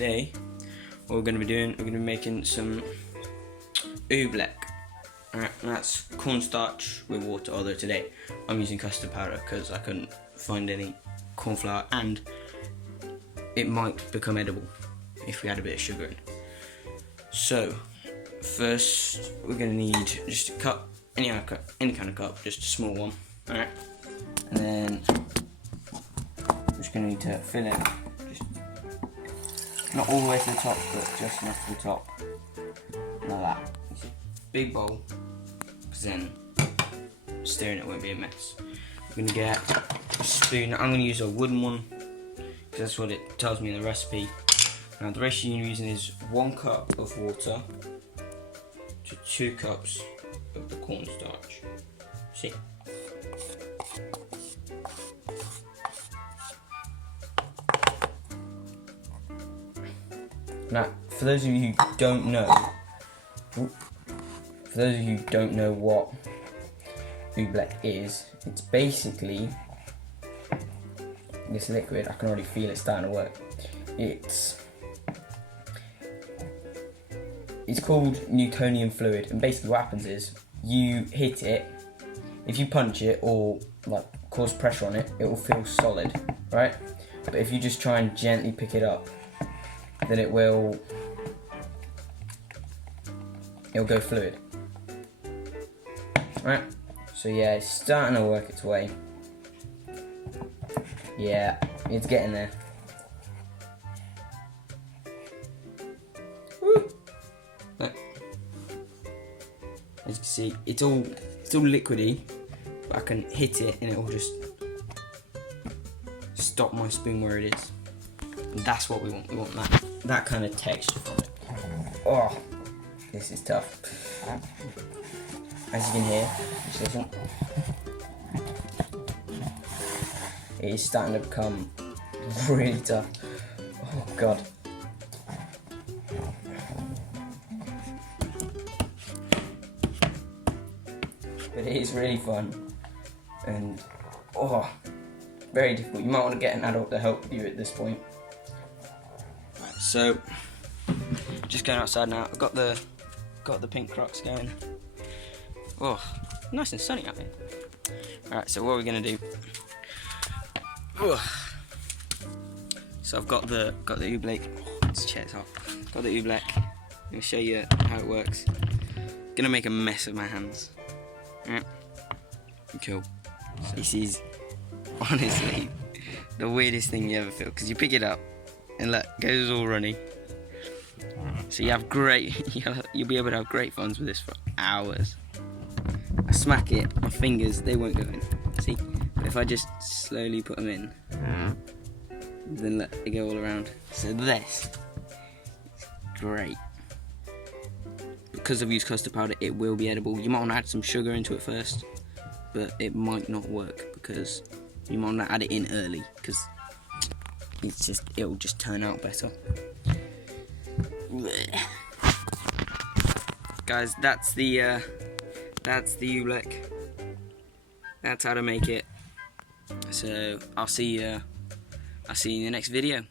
today what we're going to be doing, we're going to be making some Oobleck. Alright, that's cornstarch with water, although today I'm using custard powder because I couldn't find any corn flour and it might become edible if we add a bit of sugar in. So first we're going to need just a cup, any kind of cup, just a small one. Alright, and then we're just going to need to fill it, just not all the way to the top, but just enough to the top, like that. Big bowl, because then stirring it won't be a mess. We're going to get a spoon. I'm going to use a wooden one because that's what it tells me in the recipe. Now the ratio you're using is 1 cup of water to 2 cups of the cornstarch. See? Now, for those of you who don't know, what Oobleck is, it's basically this liquid. I can already feel it starting to work. It's called Newtonian fluid, and basically what happens is you hit it. If you punch it or like cause pressure on it, it will feel solid, right? But if you just try and gently pick it up, then it'll go fluid. Right, so yeah, it's starting to work its way. Yeah, it's getting there. Woo! Look. As you can see, it's all liquidy, but I can hit it and it will just stop my spoon where it is. And that's what we want. We want that kind of texture from it. Oh, this is tough. As you can hear, just listen. It is starting to become really tough. Oh god. But it is really fun and very difficult. You might want to get an adult to help you at this point. Right, so just going outside now. I've got the pink crocs going. Oh, nice and sunny out here. Alright, so what are we gonna do? So I've got the Oobleck. This chair's hot. Got the Oobleck. I'm gonna show you how it works. Gonna make a mess of my hands. Alright. Cool. So this is honestly the weirdest thing you ever feel, because you pick it up and look, it goes all runny. So you have you'll be able to have great fun with this for hours. I smack it, my fingers, they won't go in. See? But if I just slowly put them in, then look, they go all around. So this is great. Because I've used custard powder, it will be edible. You might want to add some sugar into it first, but it might not work because you might want to add it in early, because it'll just turn out better. Guys, that's the Oobleck. That's how to make it. So I'll see you in the next video.